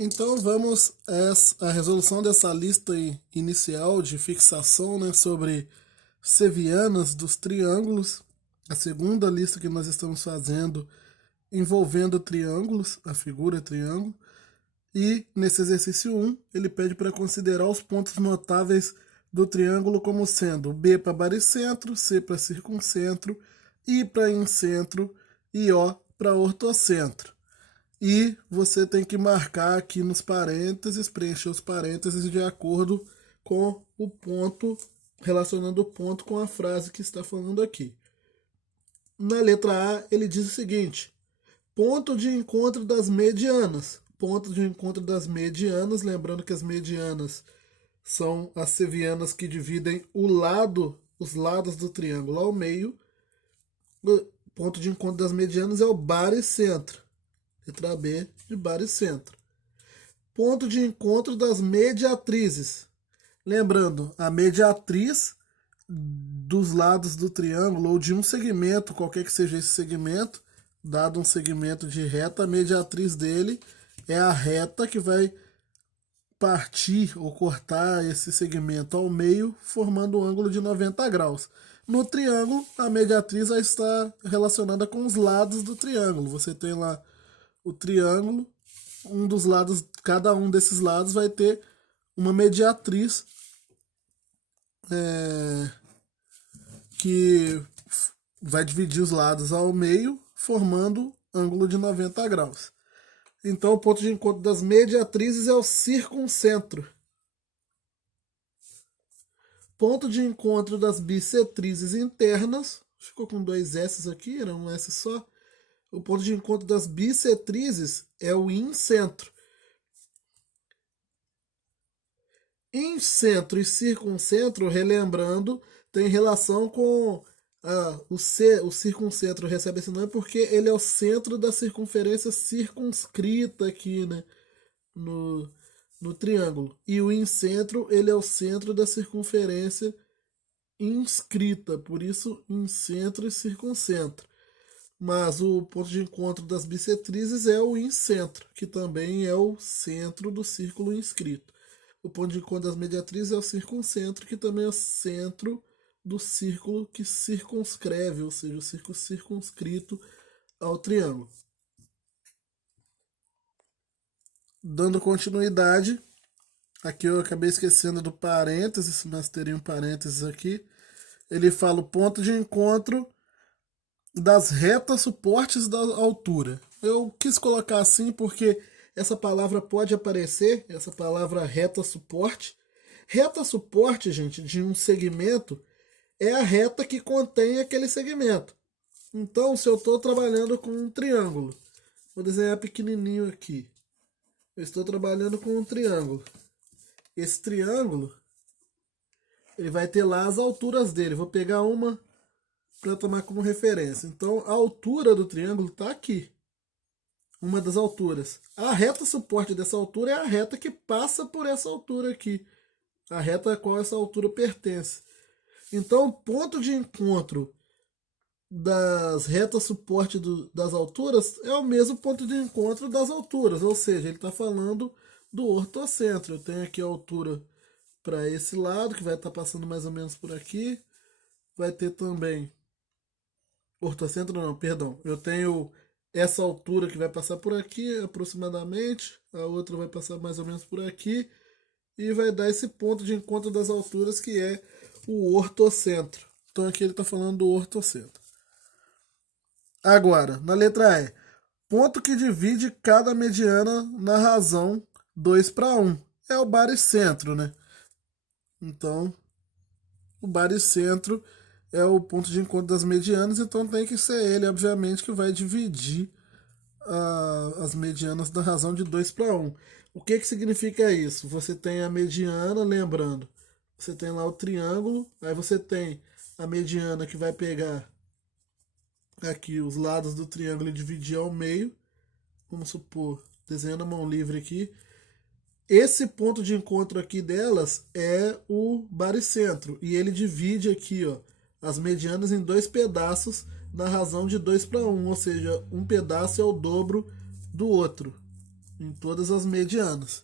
Então vamos à resolução dessa lista inicial de fixação, né, sobre sevianas dos triângulos. A segunda lista que nós estamos fazendo envolvendo triângulos, a figura triângulo. E nesse exercício 1, ele pede para considerar os pontos notáveis do triângulo como sendo B para baricentro, C para circuncentro, I para incentro e O para ortocentro. E você tem que marcar aqui nos parênteses, preencher os parênteses de acordo com o ponto, relacionando o ponto com a frase que está falando aqui. Na letra A, ele diz o seguinte: ponto de encontro das medianas. Ponto de encontro das medianas, lembrando que as medianas são as sevianas que dividem os lados do triângulo ao meio. O ponto de encontro das medianas é o baricentro. Letra B de baricentro. Ponto de encontro das mediatrizes. Lembrando, a mediatriz dos lados do triângulo ou de um segmento, qualquer que seja esse segmento, dado um segmento de reta, a mediatriz dele é a reta que vai partir ou cortar esse segmento ao meio, formando um ângulo de 90 graus. No triângulo, a mediatriz vai estar relacionada com os lados do triângulo. Você tem lá o triângulo, um dos lados, cada um desses lados vai ter uma mediatriz que vai dividir os lados ao meio, formando ângulo de 90 graus. Então, o ponto de encontro das mediatrizes é o circuncentro. Ponto de encontro das bissetrizes internas, ficou com dois S aqui, era um S só. O ponto de encontro das bissetrizes é o incentro. Incentro e circuncentro, relembrando, tem relação com o circuncentro recebe esse nome porque ele é o centro da circunferência circunscrita aqui, né, no triângulo. E o incentro, ele é o centro da circunferência inscrita, por isso incentro e circuncentro. Mas o ponto de encontro das bissetrizes é o incentro, que também é o centro do círculo inscrito. O ponto de encontro das mediatrizes é o circuncentro, que também é o centro do círculo que circunscreve, ou seja, o círculo circunscrito ao triângulo. Dando continuidade, aqui eu acabei esquecendo do parênteses, mas teria um parênteses aqui. Ele fala o ponto de encontro das retas suportes da altura. Eu quis colocar assim porque essa palavra pode aparecer, essa palavra reta suporte. Reta suporte, gente, de um segmento é a reta que contém aquele segmento. Então, se eu estou trabalhando com um triângulo, vou desenhar pequenininho aqui. Eu estou trabalhando com um triângulo. Esse triângulo, ele vai ter lá as alturas dele. Vou pegar uma para tomar como referência. Então, a altura do triângulo está aqui. Uma das alturas. A reta suporte dessa altura é a reta que passa por essa altura aqui. A reta a qual essa altura pertence. Então, o ponto de encontro das retas suporte das alturas é o mesmo ponto de encontro das alturas. Ou seja, ele está falando do ortocentro. Eu tenho aqui a altura para esse lado, que vai estar passando mais ou menos por aqui. Vai ter também... Ortocentro não, perdão. Eu tenho essa altura que vai passar por aqui aproximadamente, a outra vai passar mais ou menos por aqui e vai dar esse ponto de encontro das alturas que é o ortocentro. Então aqui ele está falando do ortocentro. Agora, na letra E, ponto que divide cada mediana na razão 2:1. É o baricentro, né? Então, o baricentro é o ponto de encontro das medianas, então tem que ser ele, obviamente, que vai dividir as medianas da razão de 2:1. O que significa isso? Você tem a mediana, lembrando, você tem lá o triângulo, aí você tem a mediana que vai pegar aqui os lados do triângulo e dividir ao meio, vamos supor, desenhando a mão livre aqui. Esse ponto de encontro aqui delas é o baricentro, e ele divide aqui, ó, as medianas em dois pedaços na razão de 2:1, ou seja, um pedaço é o dobro do outro. em todas as medianas.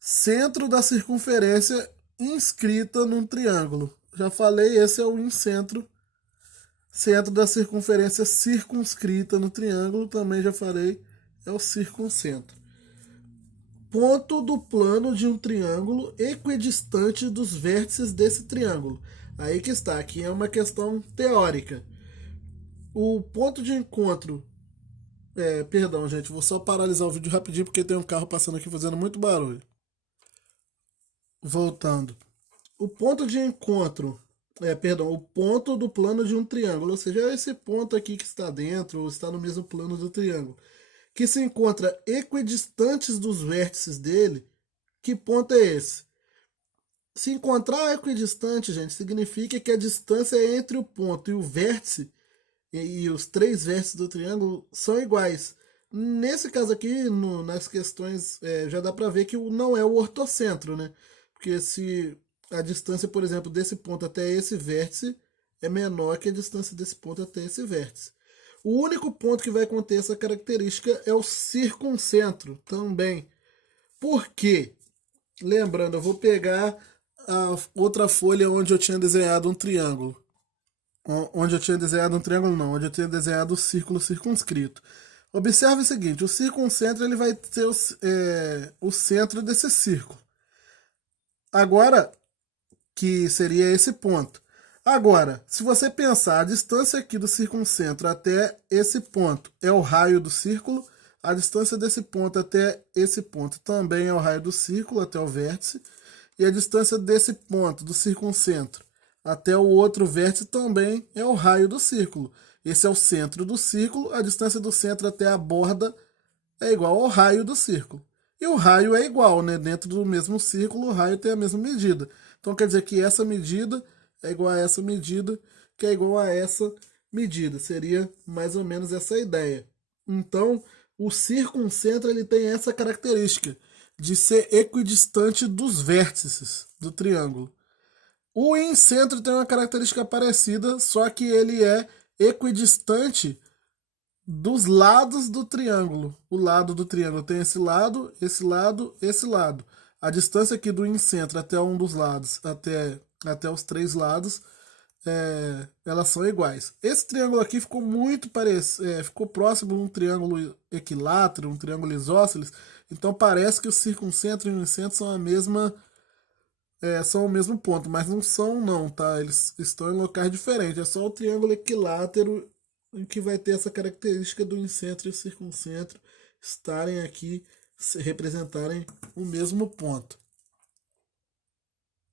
Centro da circunferência inscrita num triângulo. Já falei, esse é o incentro. Centro da circunferência circunscrita no triângulo, também já falei, é o circuncentro. Ponto do plano de um triângulo equidistante dos vértices desse triângulo. Aí que está, aqui é uma questão teórica. O ponto de encontro... perdão, gente, vou só paralisar o vídeo rapidinho porque tem um carro passando aqui fazendo muito barulho. Voltando. O ponto de encontro... o ponto do plano de um triângulo, ou seja, esse ponto aqui que está dentro, ou está no mesmo plano do triângulo, que se encontra equidistantes dos vértices dele. Que ponto é esse? Se encontrar equidistante, gente, significa que a distância entre o ponto e o vértice, e os três vértices do triângulo, são iguais. Nesse caso aqui, nas questões, já dá para ver que não é o ortocentro, né? Porque se a distância, por exemplo, desse ponto até esse vértice é menor que a distância desse ponto até esse vértice. O único ponto que vai conter essa característica é o circuncentro também. Por quê? Lembrando, eu vou pegar a outra folha onde eu tinha desenhado um triângulo. Onde eu tinha desenhado um triângulo não, onde eu tinha desenhado o círculo circunscrito. Observe o seguinte, o circuncentro ele vai ter o centro desse círculo. Agora, que seria esse ponto. Agora, se você pensar, a distância aqui do circuncentro até esse ponto é o raio do círculo, a distância desse ponto até esse ponto também é o raio do círculo, até o vértice, e a distância desse ponto, do circuncentro, até o outro vértice também é o raio do círculo. Esse é o centro do círculo, a distância do centro até a borda é igual ao raio do círculo. E o raio é igual, né? Dentro do mesmo círculo, o raio tem a mesma medida. Então quer dizer que essa medida é igual a essa medida, que é igual a essa medida. Seria mais ou menos essa ideia. Então, o circuncentro ele tem essa característica de ser equidistante dos vértices do triângulo. O incentro tem uma característica parecida, só que ele é equidistante dos lados do triângulo. O lado do triângulo tem esse lado, esse lado, esse lado. A distância aqui do incentro até um dos lados, até os três lados, elas são iguais. Esse triângulo aqui ficou muito parecido, ficou próximo de um triângulo equilátero, um triângulo isósceles. Então parece que o circuncentro e o incentro são a mesma, são o mesmo ponto, mas não são não, tá? Eles estão em locais diferentes. É só o triângulo equilátero que vai ter essa característica do incentro e o circuncentro estarem aqui, representarem o mesmo ponto.